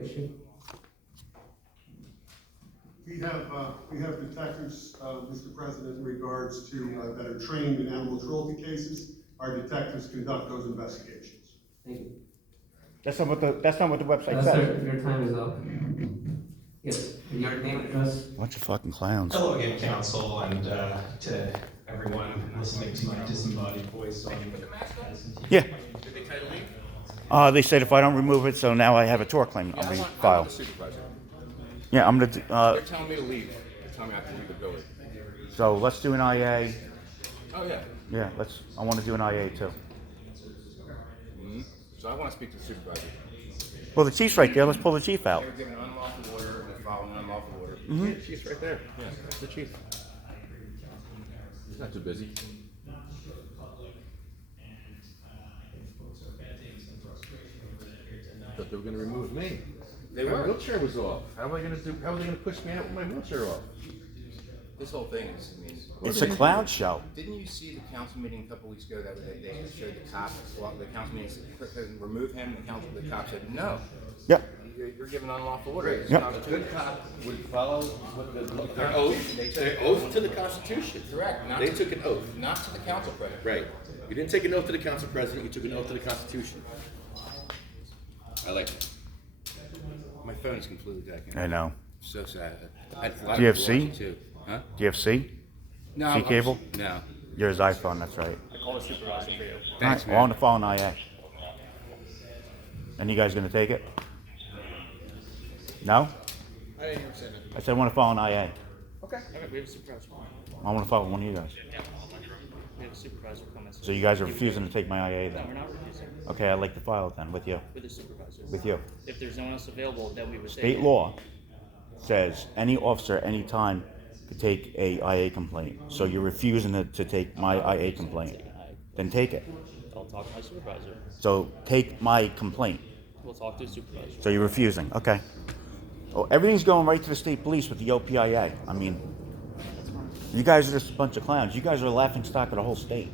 issue? We have detectives, Mr. President, in regards to, that are trained in animal cruelty cases. Our detectives conduct those investigations. Thank you. That's not what the website says. Sir, your time is up. Yes, your name and address. Bunch of fucking clowns. Hello again, council, and to everyone listening to my disembodied voice on Edison TV. Yeah. Did they tell you to leave? They said if I don't remove it, so now I have a tort claim on the file. the supervisor. Yeah, I'm gonna. They're telling me to leave. They're telling me I have to leave the building. So let's do an IA. Oh, yeah. Yeah, I want to do an IA too. So I want to speak to the supervisor. Well, the chief's right there. Let's pull the chief out. They were given unlawful order, and they're following unlawful order. Yeah, the chief's right there. Yeah, that's the chief. He's not too busy. Thought they were going to remove me. They were. My wheelchair was off. How were they going to push me out with my wheelchair off? This whole thing is, I mean, It's a clown show. didn't you see the council meeting a couple weeks ago that they showed the cops? Well, the council meeting said, remove him. The cop said no. Yep. You're giving unlawful order. It's Yep. A good cop would follow what their oath. Their oath to the Constitution. Correct. They took an oath. Not to the council president. Right. You didn't take an oath to the council president. You took an oath to the Constitution. I like it. My phone is completely dead. I know. So sad. I had a lot Do you of have people C? watching too. Huh? Do you have C? No. C cable? No. Yours iPhone. That's right. Call the supervisor for you. Thanks, All right, well, on man. the phone IA. And you guys gonna take it? No? I didn't hear him say that. I said I want to follow an IA. Okay. We have a supervisor. I want to follow one of you guys. We have a supervisor come and So you guys are refusing to take my IA No, then? we're not refusing. Okay, I'd like to file it then with you. With the supervisor. With you. If there's no one else available, then we would take State it. law says any officer anytime could take a IA complaint. So you're refusing to take my IA complaint. Then take it. I'll talk to my supervisor. So take my complaint. We'll talk to the supervisor. So you're refusing. Okay. Oh, everything's going right to the state police with the OPIA. I mean, you guys are just a bunch of clowns. You guys are a laughing stock of the whole state.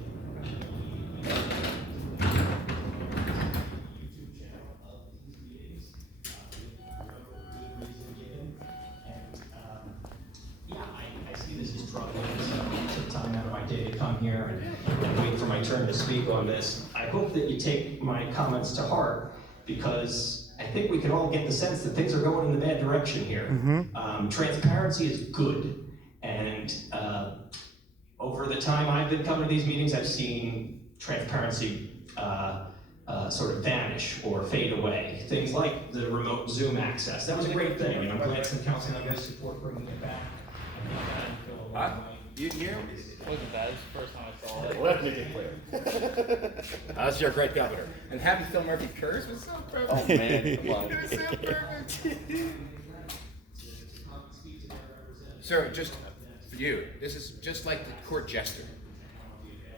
I see this is troubling. I took time out of my day to come here and wait for my turn to speak on this. I hope that you take my comments to heart, because I think we can all get the sense that things are going in the bad direction here. Transparency is good, and over the time I've been coming to these meetings, I've seen transparency sort of vanish or fade away. Things like the remote Zoom access. That was a great thing. I mean, I'm glad some council members support bringing it back. Huh? You hear him? It wasn't bad. It's the first time I saw it. Well, let's make it clear. That's your great governor. And having Phil Murphy curse was so perfect. Oh man, come on. It was so perfect. Sir, just for you, this is just like the court jester.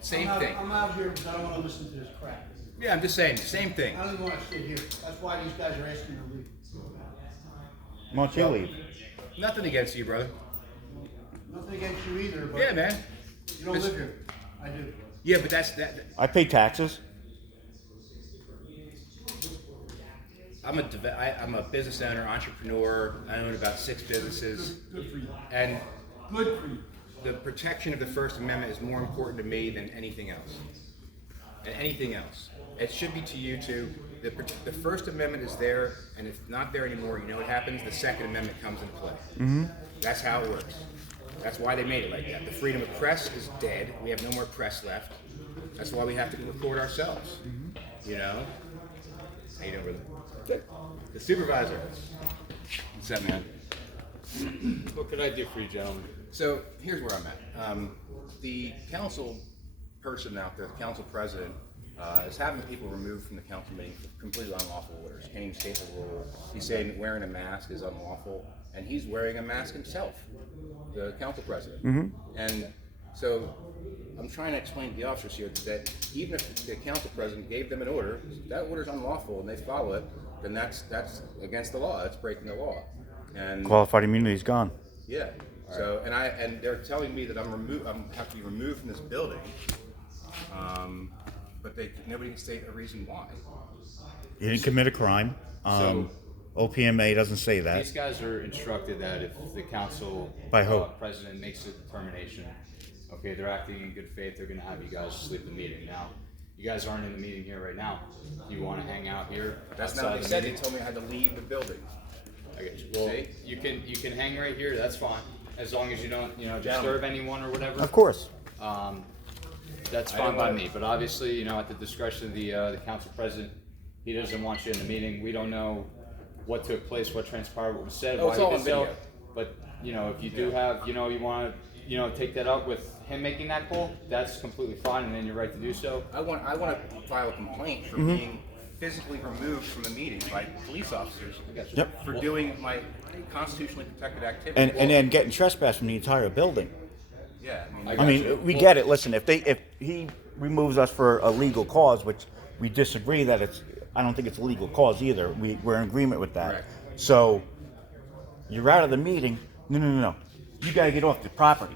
Same thing. I'm out here because I don't want to listen to this crap. Yeah, I'm just saying, same thing. I don't even want to sit here. That's why these guys are asking to leave. Why don't you leave? Nothing against you, brother. Nothing against you either, but Yeah, man. you don't live here. I do. Yeah, but that's that. I pay taxes. I'm a business owner, entrepreneur. I own about 6 businesses, Good for you. and Good for you. the protection of the First Amendment is more important to me than anything else. And anything else. It should be to you too. The First Amendment is there, and if it's not there anymore, you know what happens? The Second Amendment comes into play. That's how it works. That's why they made it like that. The freedom of press is dead. We have no more press left. That's why we have to record ourselves. You know? How you doing, brother? Good. The supervisor. What's up, man? What can I do for you, gentlemen? So here's where I'm at. The council person out there, the council president, is having people removed from the council meeting for completely unlawful orders. Can't even state the rule. He's saying that wearing a mask is unlawful, and he's wearing a mask himself, the council president. And so I'm trying to explain to the officers here that even if the council president gave them an order, that order is unlawful, and they follow it, then that's against the law. That's breaking the law. And Qualified immunity's gone. yeah. So and they're telling me that I'm have to be removed from this building, but nobody can state a reason why. You didn't commit a crime. So OPMA doesn't say These that. guys are instructed that if the council By who? president makes a determination, okay, they're acting in good faith, they're gonna have you guys sleep the meeting. Now, you guys aren't in the meeting here right now. Do you wanna hang out here That's outside not what the they said. They meeting? told me I had to leave the building. I get you. Well, See? you can hang right here, that's fine, as long as you don't, disturb anyone or whatever. Of course. That's I fine don't by wanna- me, but obviously, at the discretion of the council president, he doesn't want you in the meeting. We don't know what took place, what transpired, what was said, Oh, why it's you all did on so. video. But, if you do have, you wanna, take that up with him making that call, that's completely fine, and then you're right to do so. I want to file a complaint for being physically removed from the meeting by police officers Yep. for doing my constitutionally protected activity. And then getting trespassed from the entire building. Yeah, I mean, we get it. Listen, if he removes us for a legal cause, which we disagree that I don't think it's a legal cause either. We're in agreement with that. Correct. So you're out of the meeting. No. You gotta get off the property.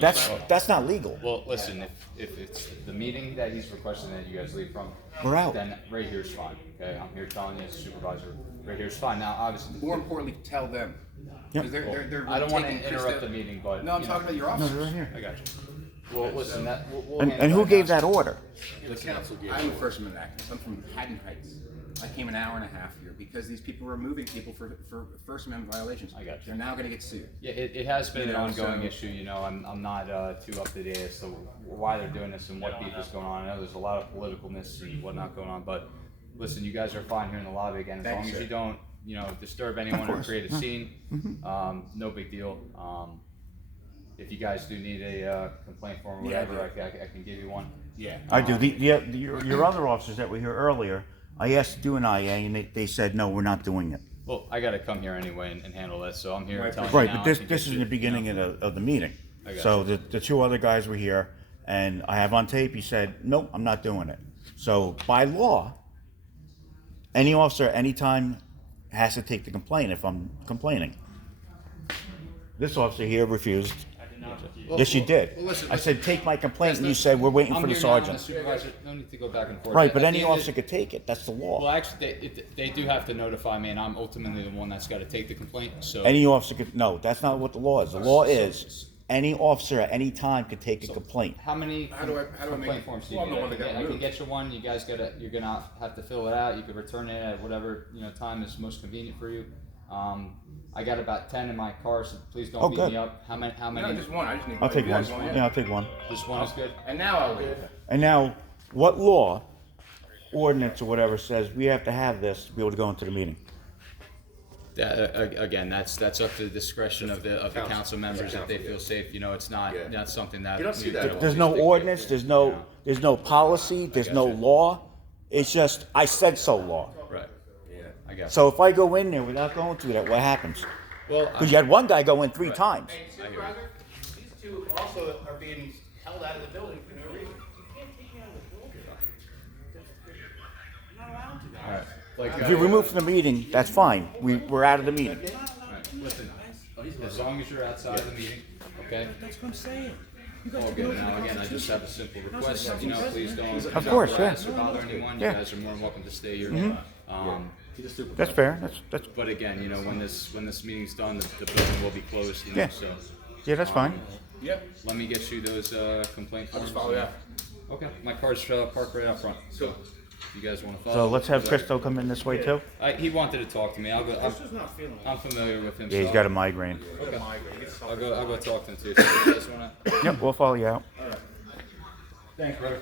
That's not legal. Well, listen, if it's the meeting that he's requesting that you guys leave from, We're out. then right here's fine, okay? I'm here telling you as a supervisor, right here's fine. Now, obviously. more importantly, tell them. Yep. 'Cause they're I don't want to taking interrupt Krista- the meeting, but. No, I'm talking about your No, officers. they're right here. I got you. Well, listen, we'll And handle who that gave now. that order? The council gave I'm a First Amendment activist. I'm from Haddon Heights. I came an hour and a half here because these people were removing people for First Amendment violations. I got you. They're now going to get sued. Yeah, it has been an ongoing so- issue, I'm not too up to date as to why they're doing this and what beef is going on. I know there's a lot of politicalness and whatnot going on, but listen, you guys are fine here in the lobby again, as long Thanks, as sir. you don't, disturb anyone or create a scene, no big deal. If you guys do need a complaint form or Yeah, I whatever, I can give you one. Yeah. I do. Your other officers that were here earlier, I asked to do an IA, and they said no, we're not doing it. Well, I gotta come here anyway and handle that, so I'm here telling you Right, now. but I this can this get is you, the beginning of the meeting. I got So the two other guys were here, and I have on tape. He said, "Nope, I'm not doing it." So by law, any officer at any time has to take the complaint if I'm complaining. This officer here refused. Yes, you did. well, listen, I said, "Take my complaint," and you That's said, "We're waiting I'm for the here now, I'm sergeant." supervisor, no need to go back and forth. Right, but At any the end of officer could take it. That's the Well, law. actually, they do have to notify me, and I'm ultimately the one that's got to take the complaint. So Any officer could. No, that's not what the law is. The law is any officer at any time could take a complaint. how many How do I make complaint it? forms do Well, you I'm the one need? that got I can removed. get you one. You guys you're gonna have to fill it out. You can return it at whatever time is most convenient for you. I got about 10 in my car, so please don't Oh, beat good. me up. How many? No, just one. I just need I'll take you one. guys want Yeah, I'll take one. This one is good. And now I'll leave. And now, what law, ordinance, or whatever says we have to have this to be able to go into the meeting? Again, that's up to the discretion of the council members if they feel safe. It's not something that You don't see that. There's no ordinance. There's no policy. There's no law. It's just I said so law. Right. Yeah. I got. So if I go in there without going through that, what happens? Well, Because you had one guy go in 3 times. Hey, Supervisor, these two also are being held out of the building for no reason. You can't take me out of the building. You're not allowed to. all right. Like, If you're removed from the meeting, that's fine. We're out of the meeting. Alright, listen, as long as you're outside of the meeting, okay? That's what I'm saying. All good. Now, again, I just have a simple request, please don't. Of course, yeah. harass or bother anyone. You Yeah. guys are more than welcome to stay here. That's fair. That's But again, when this meeting's done, the building will be closed, Yeah. so. yeah, that's fine. Yep. Let me get you those, complaint forms. Just follow that. Okay, my car's, parked right out front, so. You guys wanna follow? So let's have Christo come in this way too. He wanted to talk to me. I'm familiar with him. Yeah, he's so got a migraine. I'll go talk to him too. So you guys wanna? Yep, we'll follow you out. Thanks, brother.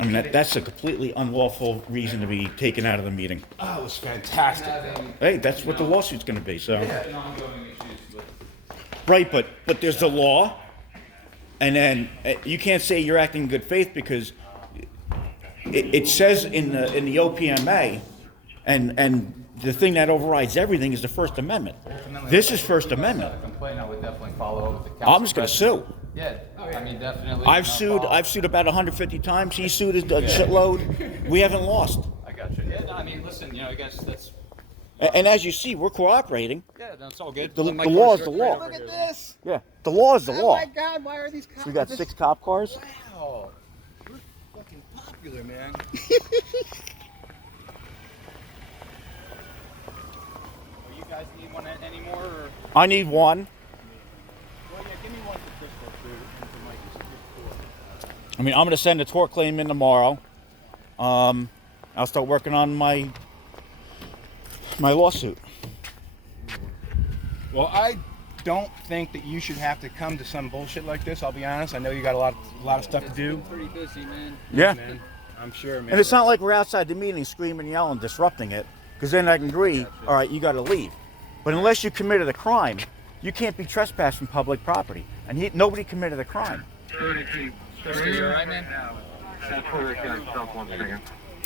I mean, that's a completely unlawful reason to be taken out of the meeting. Oh, it was fantastic. Hey, that's what the lawsuit's going to be. So, Ongoing issues with. right, but there's the law, and then you can't say you're acting in good faith because it says in the OPMA, and the thing that overrides everything is the First Amendment. This is First Amendment. Complaint, I would definitely follow up with the council. I'm just going to sue. Yeah, I mean, definitely. I've sued about 150 times. He sued a shitload. We haven't lost. I got you. Yeah, no, I mean, listen, I guess that's. And as you see, we're cooperating. Yeah, that's all good. The My law car's is the right law. over Look at here. this. Yeah, the law is the Oh law. my God, why are these cops? So we got 6 cop cars. Wow. popular, man. You guys need one anymore? Or? I need one. Well, yeah, give me one for Crystal too. And for Mike. I mean, I'm gonna send a tort claim in tomorrow. I'll start working on my lawsuit. Well, I don't think that you should have to come to some bullshit like this. I'll be honest. I know you got a lot of stuff to do. Pretty busy, man. Yeah. Man, I'm sure, man. And it's not like we're outside the meeting screaming, yelling, disrupting it, because then I can agree, all right, you got to leave. But unless you committed a crime, you can't be trespassing public property. And nobody committed a crime. Crystal, you alright, man?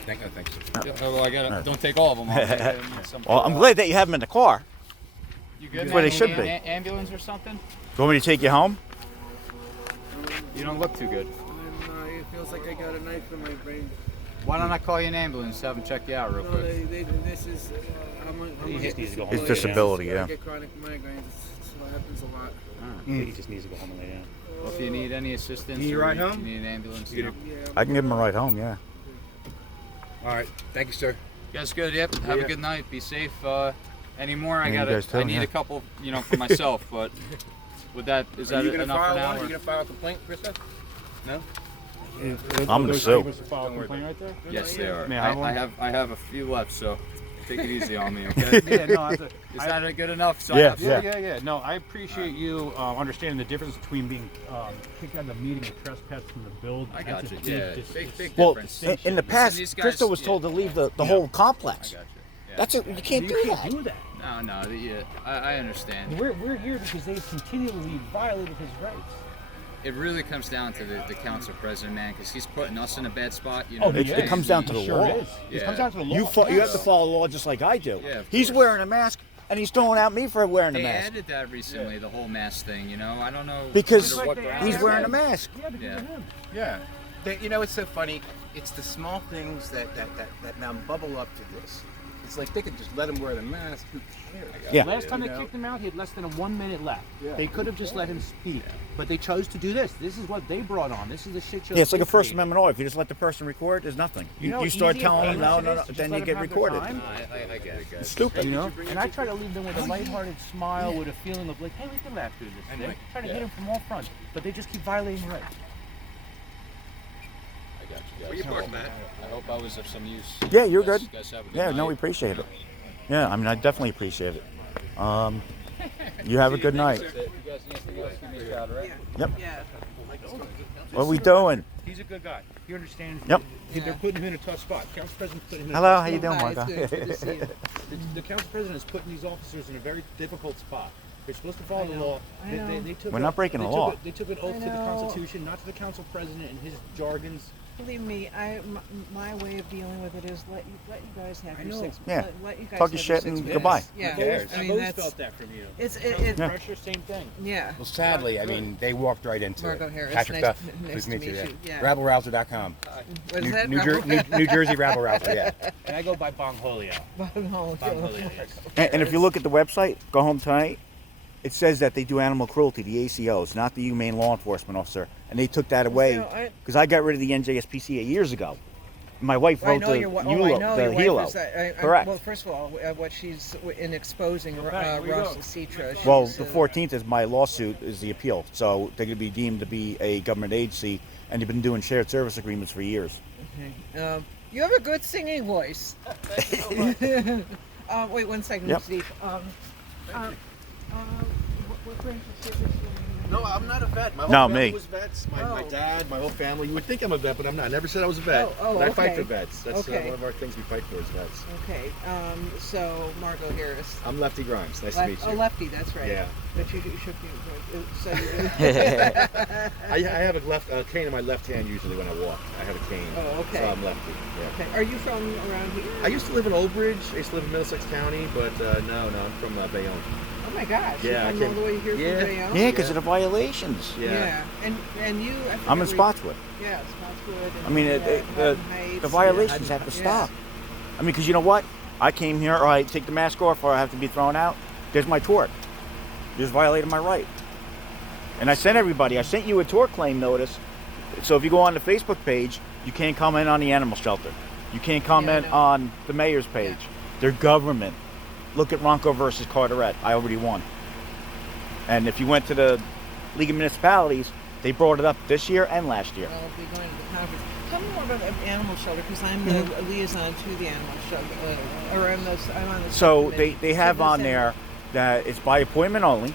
Thanks. Well, I got Don't take all of them. Well, I'm glad that you have them in the car. You good? That's where they man? should Need be. an ambulance or something? Do you want me to take you home? You don't look too good. It feels like I got a knife in my brain. Why don't I call you an ambulance? Have them check you out real No, quick. this is. He just needs to go home. It's disability, yeah. I get chronic migraines. It happens a lot. He just needs to go home and lay down. Well, if you need any assistance, Need a or ride you home? need an ambulance, Yeah. I can give him a ride home, yeah. All right. Thank you, sir. You guys good? Yep. Have a good night. Be safe. Any more? Yeah, you guys too, I need yeah. a couple, for myself. But is that Are you gonna enough file for now? one? Are or- you gonna file a complaint, Krista? No. I'm gonna sue. Yes, they are. May I have one? I have a few left, so take it easy on me, okay? Yeah, no, Is that good enough? So Yeah. yeah. No, I appreciate you understanding the difference between being kicked out of the meeting and trespass from the build. I got That's a you. big Yeah, distinction. big Well, difference. in the past, these guys- Crystal was told to leave the whole complex. I got you. Yeah. That's it. You can't do You that. can't do that. No, I understand. We're here because they've continually violated his rights. It really comes down to the council president, man, because he's putting us in a bad spot. It comes down to the Sure law. is. It comes down to the law. You have to follow the law just like I do. Yeah, of He's course. wearing a mask, and he's throwing out me for wearing a They mask added that recently, the whole mask thing. I don't know because under what grounds. he's wearing a mask. Yeah. Yeah. It's so funny. It's the small things that now bubble up to this. It's like they could just let him wear the mask. Who cares? Yeah. Last time they kicked him out, he had less than 1 minute left. They could have just let him speak, but they chose to do this. This is what they brought on. This is the shit show. Yeah, it's like they a First created. Amendment law. If you just let the person record, there's nothing. You know You how start easy and telling them no, painless no, it no, is to then just you let get them have their recorded. time? I get it, guys. Stupid. You know, and I try to leave them with a lighthearted smile, with a feeling of like, hey, we can laugh through this thing. Try to hit them from all fronts, but they just keep violating rights. I got you guys. Where you parked, Matt? I hope I was of some use. Yeah, you're You guys- good. you guys have a good Yeah, no, night. we appreciate it. Yeah, I mean, I definitely appreciate it. You have a good night. If you guys need anything else, give me a shout, all right? Yep. What are we doing? He's a good guy. He understands. Yep. They're putting him in a tough spot. Council president's putting him in Hello, a how you doing, Marco? The council president is putting these officers in a very difficult spot. They're supposed to follow the law. They took We're not breaking the law. They took an oath to the know. Constitution, not to the council president and his jargons. Believe me, my way of dealing with it is let you guys have I your know. 6 Yeah. Let you guys Talk your have shit 6 and minutes. goodbye. Yeah, I've I mean always that's felt that from you. it's Pressure, same thing. yeah. Well, sadly, I mean, they walked right into Margo it. Harris, Patrick nice- Duff, nice pleased to meet meet you. Yeah. Rabblerouser.com. What is that? New Jersey Rabble Rouser, yeah. And I go by Bongholio. Bongholio. And if you look at the website, go home tonight, it says that they do animal cruelty, the ACOs, not the humane law enforcement officer. And they took that away You know, because I got rid of the NJSPCA years ago. My wife I wrote know the your wife. ULO, I know the your wife HELO. is that. Correct. Well, first of all, what she's in exposing where you Russell go? Citra. Well, she's, the 14th is my lawsuit, is the appeal. So they're going to be deemed to be a government agency, and they've been doing shared service agreements for years. Okay. You have a good singing voice. Wait 1 second, Yep. Steve. What brings you to this? No, I'm not a vet. My whole No, family me. was vets. My Oh. dad, my whole family. You would think I'm a vet, but I'm not. I never said I was a vet. Oh, but I fight okay. for vets. That's Okay. one of our things we fight for is vets. Okay, so Margo Harris. I'm Lefty Grimes. Nice to meet you. Oh, Lefty, that's right. Yeah. But you should be. So you I have a cane in my left hand usually when I walk. I have a cane. Oh, okay. So I'm lefty. Yeah. Okay. Are you from around here? I used to live in Old Bridge. I used to live in Middlesex County, but no, I'm from Bayonne. Oh my gosh. Yeah, I you come all came- the way here yeah. from Bayonne? Yeah, because of the violations. Yeah. And you. I I'm in forget where Spotswood. you- Yeah, Spotswood. And I mean, Haddon Heights. the violations have to stop. I mean, because you know what? I came here, or I take the mask off, or I have to be thrown out. There's my tort. You just violated my right. And I sent everybody. I sent you a tort claim notice. So if you go on the Facebook page, You can't comment on the animal shelter. You can't comment no. on the mayor's page. They're government. Look at Ronco versus Carteret. I already won. And if you went to the League of Municipalities, they brought it up this year and last year. I'll be going to the conference. Tell me more about the animal shelter, because I'm the liaison to the animal shelter, or I'm on the. So subcommittee. they have So on this- there that it's by appointment only,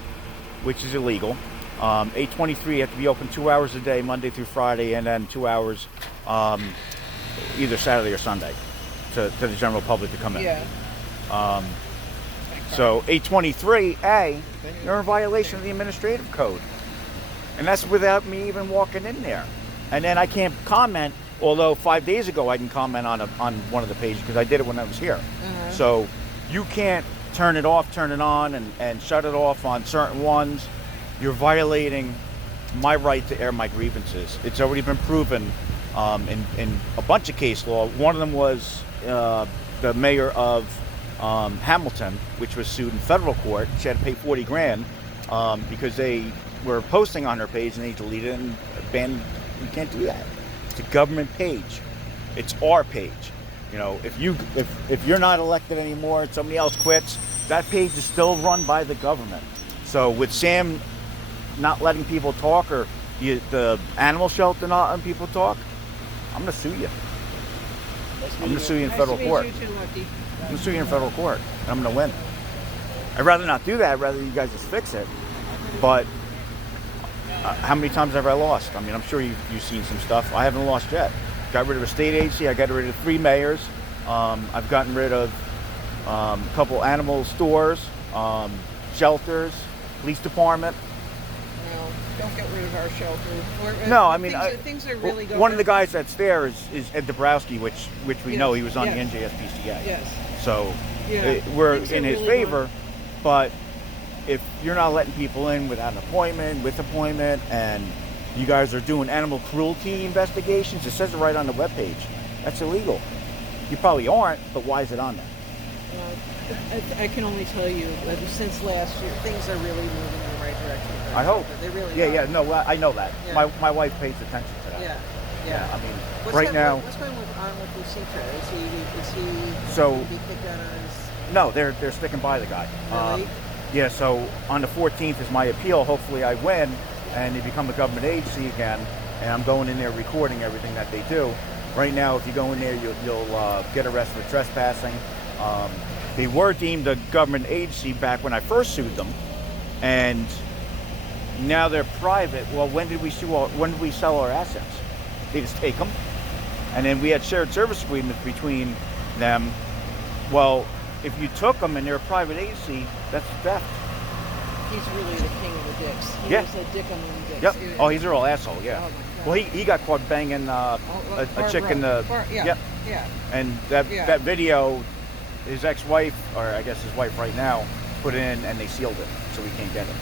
which is illegal. 823 have to be open 2 hours a day, Monday through Friday, and then 2 hours either Saturday or Sunday to the general public to come in. Yeah. So 823A, you're in violation of the administrative code. And that's without me even walking in there. And then I can't comment, although 5 days ago I can comment on one of the pages because I did it when I was here. So you can't turn it off, turn it on, and shut it off on certain ones. You're violating my right to air my grievances. It's already been proven in a bunch of case law. One of them was the mayor of Hamilton, which was sued in federal court. She had to pay 40 grand because they were posting on her page and they deleted it and banned. You can't do that. It's a government page. It's our page. You know, if you're not elected anymore and somebody else quits, that page is still run by the government. So with Sam not letting people talk, or the animal shelter not letting people talk, I'm gonna sue you. I'm gonna sue you in federal court. Nice to meet you too, Lucky. I'm gonna sue you in federal court, and I'm gonna win. I'd rather not do that. I'd rather you guys just fix it. But how many times have I lost? I mean, I'm sure you've seen some stuff. I haven't lost yet. Got rid of a state agency. I got rid of 3 mayors. I've gotten rid of a couple animal stores, shelters, police department. No, don't get rid of our shelter. No, I mean, things are really going. one of the guys that's there is Ed Dabrowski, which we know he was on Yes. the NJSPCA. Yes. So Yeah. we're Things are in his really favor. But if you're not letting people in without an appointment, with appointment, and you guys are doing animal cruelty investigations, it says it right on the webpage. That's illegal. You probably aren't, but why is it on there? I can only tell you that since last year, things are really moving in the right direction. I hope. They really Yeah, are. yeah, no, I know that. Yeah. My wife pays attention to that. Yeah. I mean, What's right now, What's going on with Lucita? Is he So- be kicked out on his? no, they're sticking by the guy. Really? Yeah, so on the 14th is my appeal. Hopefully I win and they become a government agency again, and I'm going in there recording everything that they do. Right now, if you go in there, you'll get arrested for trespassing. They were deemed a government agency back when I first sued them, and now they're private. Well, when did we sell our assets? They just take them, and then we had shared service agreements between them. Well, if you took them and they're a private agency, that's theft. He's really the king of the dicks. He Yeah. is a dick among dicks. Yep. Oh, he's a real asshole. Yeah. Oh, my God. Well, he got caught banging a chick in the. Yeah. Yep. Yeah. And that Yeah. video, his ex-wife, or I guess his wife right now, put in, and they sealed it, so we can't get it.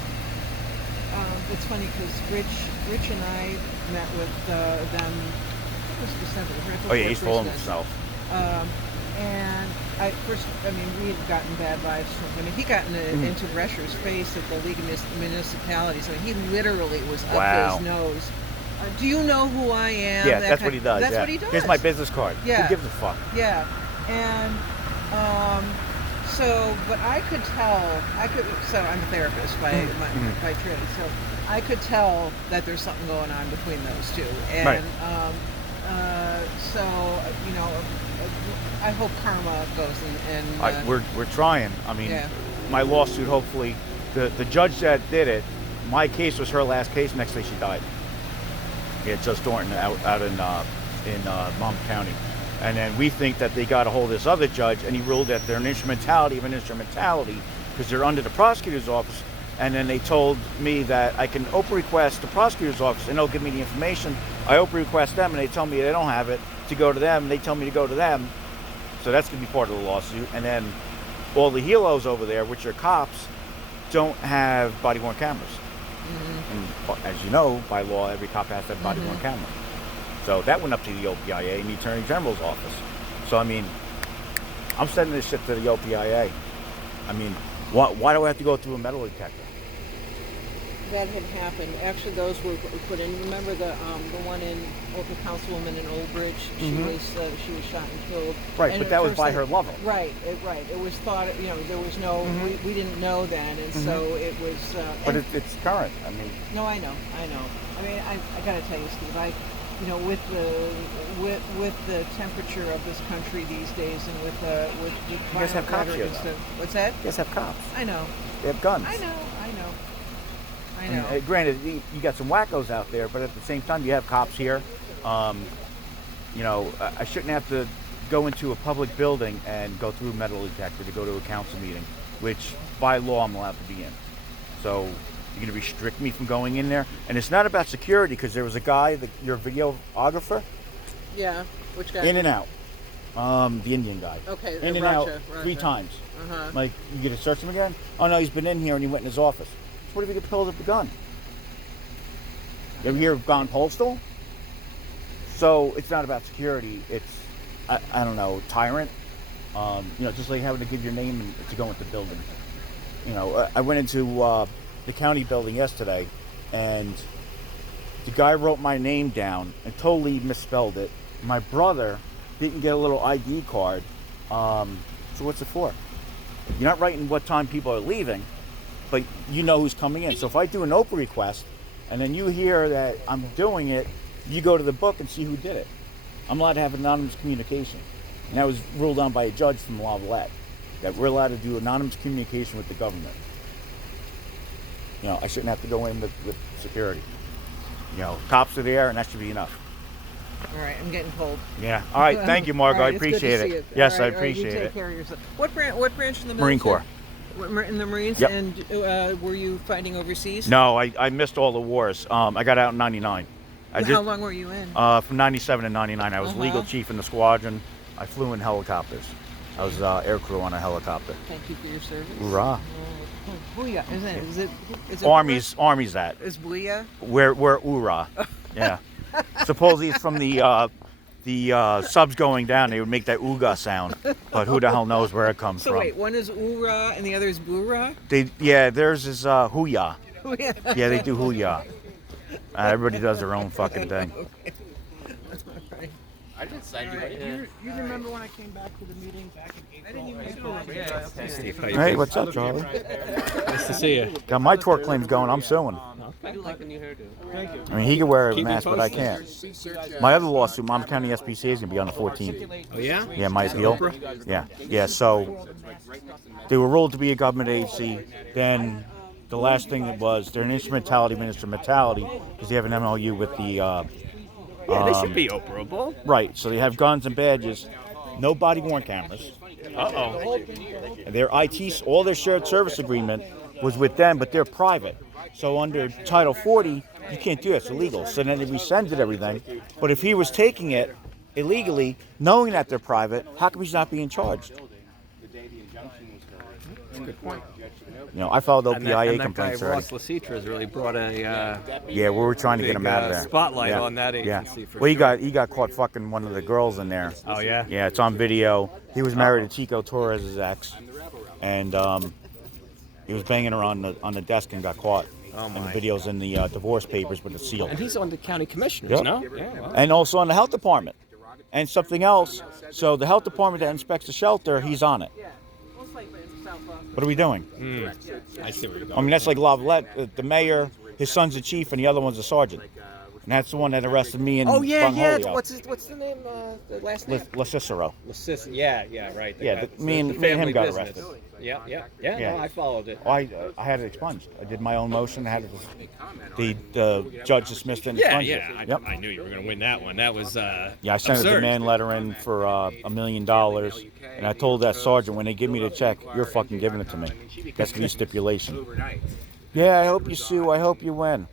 It's funny because Rich and I met with them. It was December. Right Oh yeah, before he's full of Christmas. himself. And we had gotten bad vibes from him. He got into Rescher's face at the League of Municipalities. I mean, he literally was up Wow. his nose. Do you know who I am? Yeah, That that's kind- what he does. That's yeah. what he does. Here's my business card. Yeah. Who gives a fuck? Yeah, and but I could tell. So I'm a therapist by by trade. So I could tell that there's something going on between those two. And Right. so you know, I hope karma goes and We're trying. I mean, Yeah. my lawsuit. Hopefully, the judge that did it, my case was her last case. Next day she died. Yeah, Judge Thornton out in Monmouth County. And then we think that they got a hold of this other judge, and he ruled that they're an instrumentality of an instrumentality because they're under the prosecutor's office. And then they told me that I can open request the prosecutor's office, and they'll give me the information. I open request them, and they tell me they don't have it, to go to them, and they tell me to go to them. So that's going to be part of the lawsuit. And then all the helos over there, which are cops, don't have body-worn cameras. And as you know, by law, every cop has to have a body-worn camera. So that went up to the OPIA and the Attorney General's office. So, I mean, I'm sending this shit to the OPIA. I mean, why do I have to go through a metal detector? that had happened, actually those were put in. Remember the one in the councilwoman in Old Bridge? She was shot and killed. Right, And but of that was course by her lover. Right. It was thought, there was no, we didn't know then, and so it was. But and- it's current. I mean, No, I know. I mean, I gotta tell you, Steve, with the temperature of this country these days, and with you guys have cops here, and though. stuff. What's that? you guys have cops. I know. They have guns. I know. I mean, granted, you got some wackos out there, but at the same time, you have cops here. I shouldn't have to go into a public building and go through a metal detector to go to a council meeting, which by law I'm allowed to be in. So you're going to restrict me from going in there? And it's not about security, because there was a guy, your videographer, Yeah. Which guy? in and out. The Indian guy. Okay. In and out 3 times. Uh-huh. Like, you get to search him again? Oh no, he's been in here and he went in his office. What if he pulled up the gun? You ever hear of Gone Postal? So it's not about security. It's, I don't know, tyrant. Just like having to give your name to go into the building. I went into the county building yesterday, and the guy wrote my name down and totally misspelled it. My brother didn't get a little ID card. So what's it for? You're not writing what time people are leaving, but you know who's coming in. So if I do an Oprah request, and then you hear that I'm doing it, you go to the book and see who did it. I'm allowed to have anonymous communication. And that was ruled on by a judge from Lavalette, that we're allowed to do anonymous communication with the government. I shouldn't have to go in with security. Cops are there, and that should be enough. All right, I'm getting cold. Yeah. All right. Thank you, Margo. All right, I it's good to appreciate see it. you. Yes, All right, I appreciate you take it. care of yourself. What branch in the Marine Corps. In the Marines? Yep. And were you fighting overseas? No, I missed all the wars. I got out in '99. How long were you in? From '97 to '99, I was legal Uh-huh. chief in the squadron. I flew in helicopters. I was air crew on a helicopter. Thank you for your service. Hoorah! Booyah! Is it Army's that. Is Booyah? We're hoorah. Yeah. Supposedly it's from the subs going down. They would make that ooga sound, but who the hell knows where it comes So from? wait, one is Oorah and the other is Boorah? Theirs is hooyah. Yeah, they do hooyah. Everybody does their own fucking thing. I didn't sign you. Yeah. You remember when I came back to the meeting back in April? Steve, Hey, what's up, Charlie? Nice to see you. Got my tort claims going. I'm suing. I do like the new hairdo. Thank you. I mean, he can wear a Keep me mask, but I can't. My other lawsuit, Monmouth County SPCA, is going to be on the 14th. Oh yeah? Yeah, my appeal. Yeah. So they were ruled to be a government agency. Then the last thing that was, they're an instrumentality of instrumentality because they have an MOU with the. Yeah, they should be operable. Right. So they have guns and badges. No body-worn cameras. Uh-oh. Their IT, all their shared service agreement was with them, but they're private. So under Title 40, you can't do it. It's illegal. So then they rescinded everything. But if he was taking it illegally, knowing that they're private, how come he's not being charged? That's a good point. I filed OPIA And that guy, complaints already. Ross Lasitra, has really brought a Yeah, we were trying to get big, him out of there. spotlight Yeah. on that Yeah. agency for Well, sure. he got caught fucking one of the girls in there. Oh, yeah? Yeah, it's on video. He was married to Chico Torres' ex, and he was banging her on the desk and got caught. Oh, And my. the video's in the divorce papers, but it's sealed. And he's on the county commissioners, Yep. no? Yeah. Wow. And also on the health department. And something else. So the health department that inspects the shelter, he's on it. What are we doing? I see where you're I going. mean, that's like Lavalette, the mayor, his son's a chief, and the other one's a sergeant. And that's the one that arrested me and Oh, yeah, yeah. Bungholio. What's the name, the last name? LaCicero. Yeah, right. The Yeah, guy- me and him family got business. arrested. Yeah. Yeah. No, I followed it. I had it expunged. I did my own motion. I had it, the judge dismissed it and expunged it. Yep. I knew you were going to win that one. That was Yeah, I sent a absurd. demand letter in for $1 million, and I told that sergeant, when they give me the check, you're fucking giving it to me. That's the stipulation. Yeah, I hope you sue. I hope you win.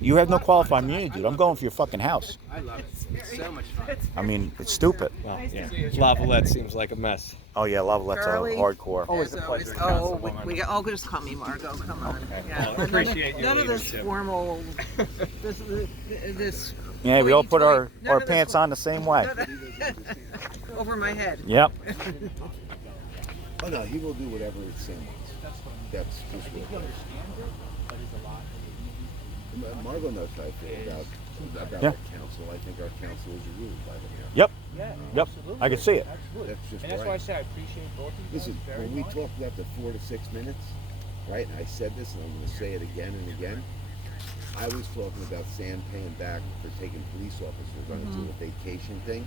You have no qualified immunity, dude. I'm going for your fucking house. I love it. It's so much fun. I mean, it's stupid. Well, yeah. Lavalette seems like a mess. Oh yeah, Lavalette's Charlie? hardcore. Always a pleasure. Just call me Margot. Come on. Yeah. Well, I appreciate your None of this leadership. formal. This. Yeah, we all put our None of this pants on the same way. over my head. Yep. Oh no, he will do whatever it's saying. That's just what it is. Margot knows how I feel about Yeah. our council. I think our council is ruled by the mayor. Yep. Yeah, Yep. absolutely. I can see it. Absolutely. That's just And that's right. why I say I appreciate both of you Listen, guys very when we much. talked about the 4 to 6 minutes, right? And I said this, and I'm going to say it again and again. I was talking about Sam paying back for taking police officers on a vacation thing.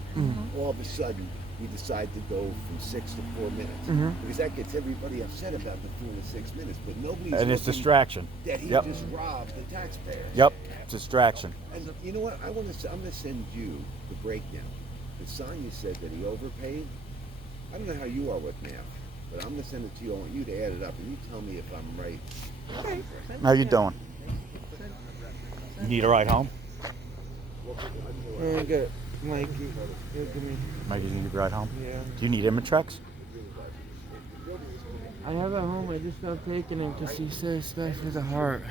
All of a sudden, we decide to go from 6 to 4 minutes because that gets everybody upset about the 4 to 6 minutes, but nobody's And it's looking distraction. that he Yep. just robbed the taxpayers. Yep. Distraction. And you know what? I'm going to send you the breakdown. The Sonya said that he overpaid. I don't know how you are with math, but I'm going to send it to you. I want you to add it up, and you tell me if I'm right. Okay. How you doing? You need a ride home? I got Mikey. Give me. Mikey, you need a ride home? Yeah. Do you need Imitrex? I have at home. I just stopped taking him because he says stuff for the heart.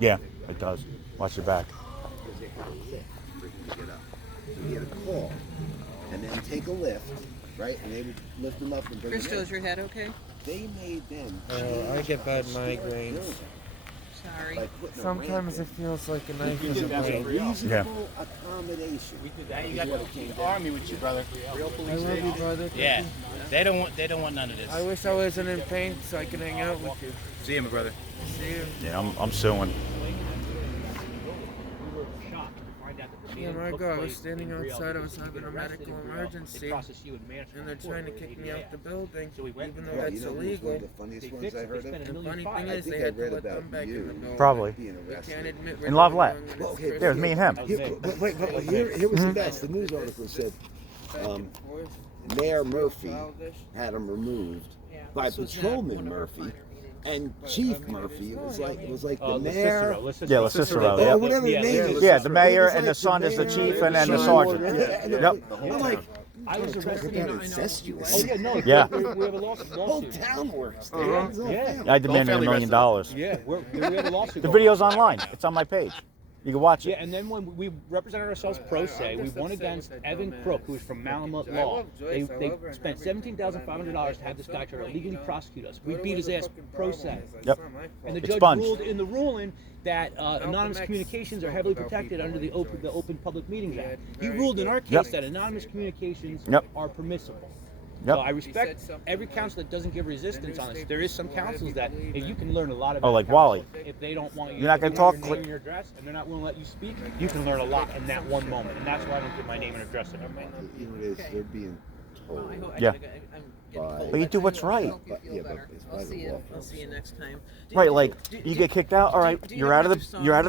Yeah, it does. Watch your back. Because they had a lift for him to get up. So he had to call and then take a lift, right? And they would lift him up and bring Crystal, him is your head okay? in. They made them. I get bad migraines. Sorry. By putting a Sometimes it ramp feels like a knife You is did a that in. blade. for real. Reasonable accommodation. We did that. You got the army with you, brother. Real I police love you, station. brother. Yeah, they don't want none of this. I wish I wasn't in pain so I could hang out with you. See you, my brother. See you. Yeah, I'm suing. We were shocked to find out that the Yeah, meeting my took God, I was place standing in Rio. outside, I was He having a been arrested medical in Rio. emergency, They processed you in Manchester and they're Court trying to with kick me ADA. out the building, So we went even to though Yeah, that's you know who's one illegal. of the funniest They ones fixed I it. They heard spent of? $1.5 The funny million. thing I is think they I had to read let about them back you in the building. Probably. being They arrested. can't admit we're In Love doing Let. wrong and Well, it's okay, Yeah, it was me and him. That was me. But here was the best. The news article said Mayor Murphy had him removed by Patrolman Murphy, and Chief Murphy was like the mayor. Yeah, LaCicero. Oh, Yeah. whatever his name is. Yeah, the mayor It was and the like son is the mayor, chief and then the son, sergeant. Yep. I'm like, I was talk arrested about in incestuous. Oh yeah, no. Yeah. We have a lawsuit. The whole town works there. His whole Yeah. family. I demanded $1 million. Yeah, we have a lawsuit. The going. video's online. It's on my page. You can watch Yeah, it. and then when we represented ourselves pro se, we won against Evan Crook, who was from Malamut Law. They spent $17,500 to have this guy try to legally prosecute us. We beat his ass pro se. Yep. And the It's judge expunged. ruled in the ruling that anonymous communications are heavily protected under the Open Public Meetings Act. He ruled in our case Yep. that anonymous communications Yep. are permissible. Yep. So I respect every council that doesn't give resistance on this. There is some councils that you can learn a lot about. Oh, like Wally. If they don't want you, You're not gonna to give talk your quick. name and your address, and they're not willing to let you speak, you can learn a lot in that one moment. And that's why I don't give my name and address anymore. You know, they're being told. Yeah. By- But you do what's right. But, yeah, but it's by I'll the see you. law I'll firms. see you next time. Right, like you get kicked out. All right, you're out of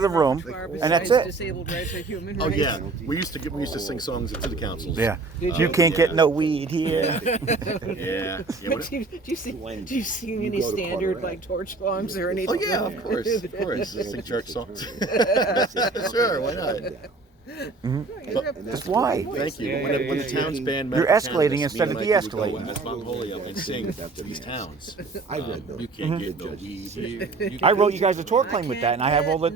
the room, and that's it. Disabled rights are human Oh, rights. yeah. We used to sing songs to the councils. Yeah. You can't get no weed here. Yeah. Do you sing you any go to standard Colorado. like torch songs or anything? Oh yeah, of course, sing church songs. Sure, why not? That's why. Thank you. Yeah, When yeah, the yeah, town's yeah. band You're met escalating cannabis, instead of me and Mikey would de-escalating. go As Mount Holyoke and sing to these towns. I read those. You can't get no weed here. I wrote you guys a tour claim with that, and I have all the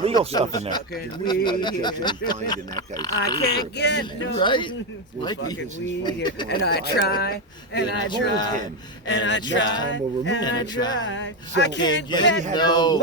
legal stuff in there. Fucking I can't get no Right? Mikey. fucking weed here. And I try, and I try, and I try, and I try. I can't get no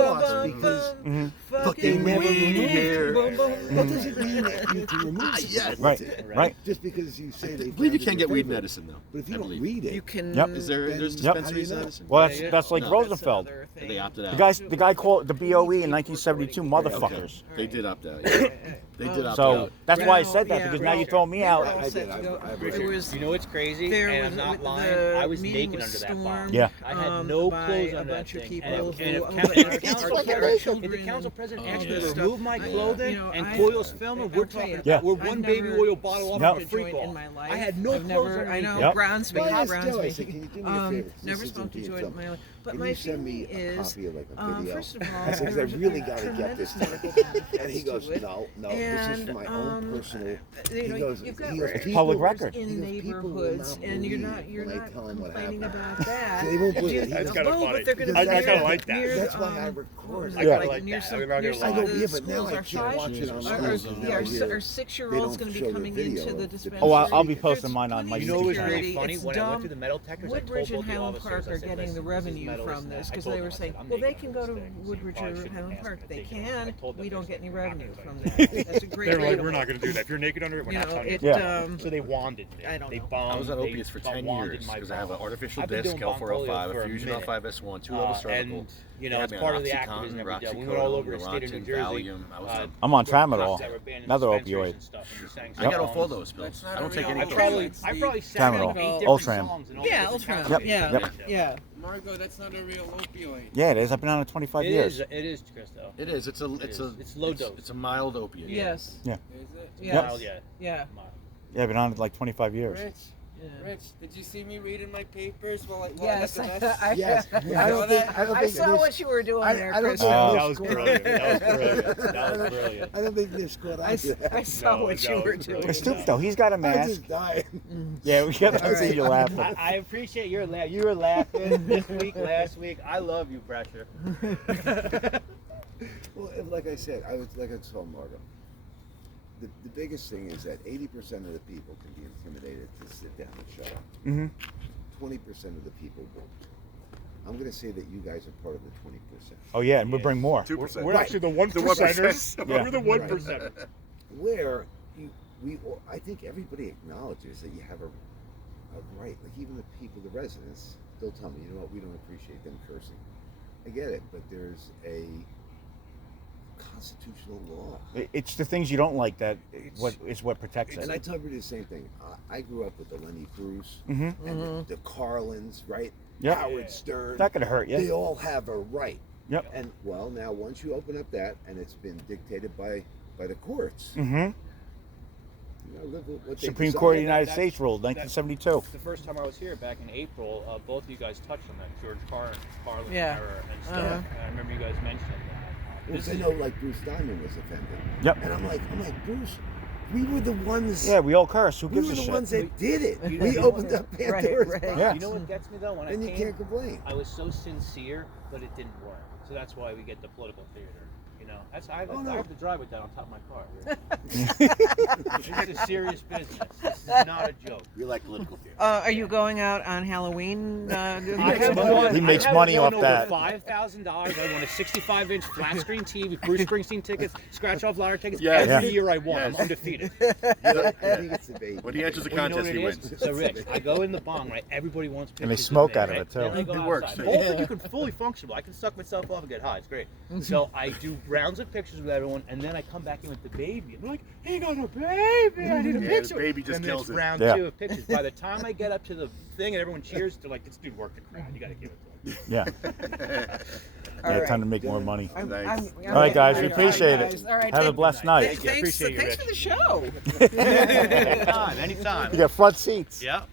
fucking weed weed here. What does it mean that you can remove it? Yes. Right. Just because you say they I believe you found it can't in get your weed favor. medicine though. But if you I don't believe. read it, You can. Yep. There's Yep. dispensaries in How do you know? Edison? Well, that's like No. Roosevelt. They opted out. The guy called the BOE in 1972 motherfuckers. They did opt out. Yeah. They did opt So out. that's why I said that, because now you throw me out. I did. It was You know what's crazy? there And was I'm not the lying. I was meeting naked was under that bomb. stormed, Yeah. I had no by clothes a under that bunch of thing. people And if who- the council president asked me to stuff. remove my clothing You know, and I- Coyle's filming, we're I'll tell you, talking Yeah. about, we're I've one baby never oil bottle off Yep. of a free joint call. in my life. I had no I've clothes never, under I know, Yep. grounds me, Well, I asked grounds Joe, I me. said, can you do me a favor? Never This spoke to isn't Joy being in my life. But Can my you send me feeling a is, copy of like a video? first of all, I said, 'cause I there's really got to get tremendous this medical done. benefits And he goes, to it. no, this is for my own And, personal. you He know, goes, you've got people- Public record. in he goes, people will neighborhoods, not and you're believe not when I tell 'em what complaining happened. about that. So they won't believe it. That's kinda but they're going to I be kinda near, like that. near, That's why I record. like, Yeah. like like near that. some, I'm not near gonna some lie. of the Yeah, but now schools, I our can't watch it on our, schools and yeah, our, now here our 6-year-olds they going to don't be show the coming video into the of the dispensary. Oh, I'll be There's posting mine on my plenty You of know what was YouTube really security. funny? It's When I went dumb. to the metal detectors, I told Woodbridge and both the Highland officers, Park I are said, getting the "Listen, this is revenue metal, from this and this that. I because told they them, were I said, saying, I'm well, they making can up go this to thing, so Woodbridge probably or shouldn't Highland ask Park. them to They take it off. can. I told them We don't this, get any they're not revenue gonna from take it. that. That's a great They're rate like, of we're not way. going to do that. If you're naked under it, we're You not know, touching it, it. So they wanded me. I don't They know. bombed. I was on they opiates for 10 wanded years my because I have an bomb. artificial I've been disc, doing L405, Bongolia a for Fusion minute. L5S1, 2 levels cervical. And, you know, They as had me part on of the Oxycontin, activism every day, we went all over the state of New Roxycodone, Jersey. Valium. I was on. I'm on where cops tramadol, that were abandoned another dispensaries opioid. and stuff, and we sang I got songs. off all those pills. I don't take any I pills. probably sang Tramadol. like 8 different Ultram. songs in all Yeah, different Ultram. counties. Yeah. Yep. Yeah. Margot, that's not a real opioid. Yeah, it is. I've been on it 25 It years. is, Christo. It is. It's low dose. It's a mild opiate. Yes. Yeah. Is it? Yes. Mild, yeah. Yeah. Mild. Yeah, I've been on it like 25 years. Rich, Yeah. Rich, did you see me reading my papers while I Yes. got the message? Yes. I don't think. I saw what you were doing there, Chris. That was brilliant. That was brilliant. I don't think they're squad. I saw what you were doing. It's stupid though. He's got a I'm mask. just dying. Yeah, we got to see you laughing. I appreciate your laugh. You were laughing this week, last week. I love you, Pressure. Well, like I said, I told Margo, the biggest thing is that 80% of the people can be intimidated to sit down and shut up. Mm-hmm. 20% of the people won't. I'm going to say that you guys are part of the 20%. Oh yeah, and we'll bring more. 2%. We're actually the 1%ers. Yeah. We're the 1%ers. Where I think everybody acknowledges that you have a right. Like even the people, the residents, they'll tell me, you know what, we don't appreciate them cursing. I get it, but there's a constitutional law. It's the things you don't like that is what protects And it. I tell everybody the same thing. I grew up with the Lenny Bruce Mm-hmm. and the Carlins, right? Yep. Howard Stern. Not gonna hurt you. They all have a right. Yep. And well, now once you open up that, and it's been dictated by the courts. Mm-hmm. You know, look what they Supreme Court of the decided. United States ruled, 1972. The first time I was here back in April, both of you guys touched on that George Carlin Yeah. error and stuff. Uh-huh. And I remember you guys mentioning that. Because I know, like Bruce Diamond was offended. Yep. And I'm like, Bruce, we were the ones. Yeah, we all curse. Who we gives were a the shit? ones that did it. You- We opened up Right, Pandora's right. box. Yeah. You know what gets me though? When And I you came, can't complain. I was so sincere, but it didn't work. So that's why we get the political theater. You know, I have to drive with that on top of my car. This is serious business. This is not a joke. We like political theater. Are you going out on Halloween? He makes money off that. $5,000. I won a 65-inch flat screen TV, Bruce Springsteen tickets, scratch off lottery tickets. Yeah. Every Yeah. year I won. Yes. I'm undefeated. I think it's the baby. When he enters the Well, you know contest, what he it is? wins. So Rich, I go in the bong, right? Everybody wants pictures. And they smoke me, out of right? it, too. Then I go It outside. works. Both of you can fully functional. I can suck myself off and get high. It's great. So I do rounds of pictures with everyone, and then I come back in with the baby. I'm like, he got a baby. I need a Yeah, picture. the baby just and kills it's it. round Yeah. 2 of pictures. By the time I get up to the thing and everyone cheers, they're like, this dude worked the crowd. You got to give it to him. Yeah. All Yeah, right. time to make more money. I'm Nice. All right, guys, we all right, appreciate guys. it. All right, Have a thank- blessed night. you. Appreciate you, Thanks Rich. for the show. Anytime, anytime. You got front seats. Yeah.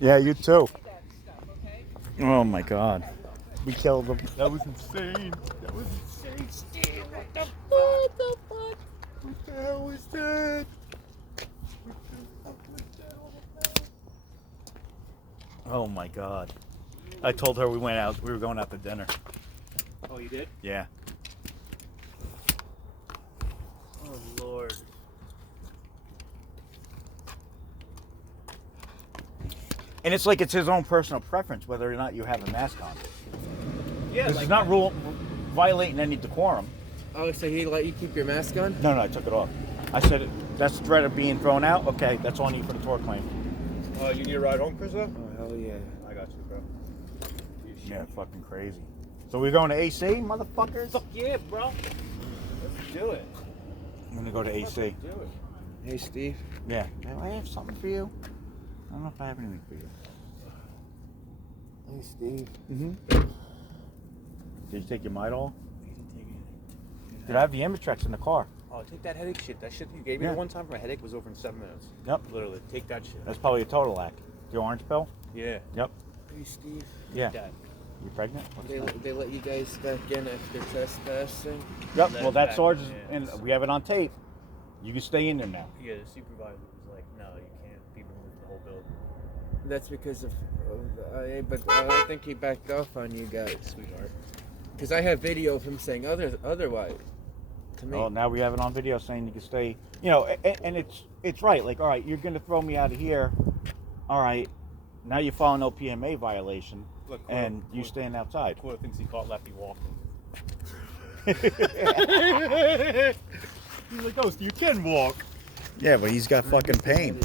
Yeah, you too. That stuff, okay? Oh my God. We killed them. That was insane. That was insane, Steve. What the fuck? What the hell was that? Oh my God. I told her we were going out to dinner. Oh, you did? Yeah. Oh, Lord. And it's like it's his own personal preference whether or not you have a mask on. Yeah, This is not violating any decorum. Oh, so he let you keep your mask on? No, I took it off. I said, that's the threat of being thrown out? Okay, that's all I need for the tort claim. You need a ride home, Chris? Oh, hell yeah. I got you, bro. Yeah, fucking crazy. So we're going to AC, motherfuckers? Fuck yeah, bro. Let's do it. I'm going to go to AC. Do it. Hey, Steve. Yeah. Do I have something for you? I don't know if I have anything for you. Hey, Steve. Mm-hmm. Did you take your Midol? Did I have the Imitrex in the car? Oh, take that headache shit. That shit you gave me Yeah. the one time for my headache was over in 7 minutes. Yep. Literally, take that shit. That's probably a total act. The orange pill? Yeah. Yep. Hey, Steve. Yeah. That. You pregnant? They let you guys back in after trespassing? Yep. Let Well, us that's back ours, in, and yeah. we have it on tape. You can stay in there now. Yeah, the supervisor was like, no, you can't be removed from the whole building. That's because of but I think he backed off on you guys. Sweetheart. Because I have video of him saying otherwise to me. Well, now we have it on video saying you can stay. You know, and it's right. Like, all right, you're going to throw me out of here. All right. Now you file no PMA violation, Look, and you stand outside. Quota thinks he caught Lefty walking. He's like, oh, so you can walk. Yeah, but he's got fucking pain.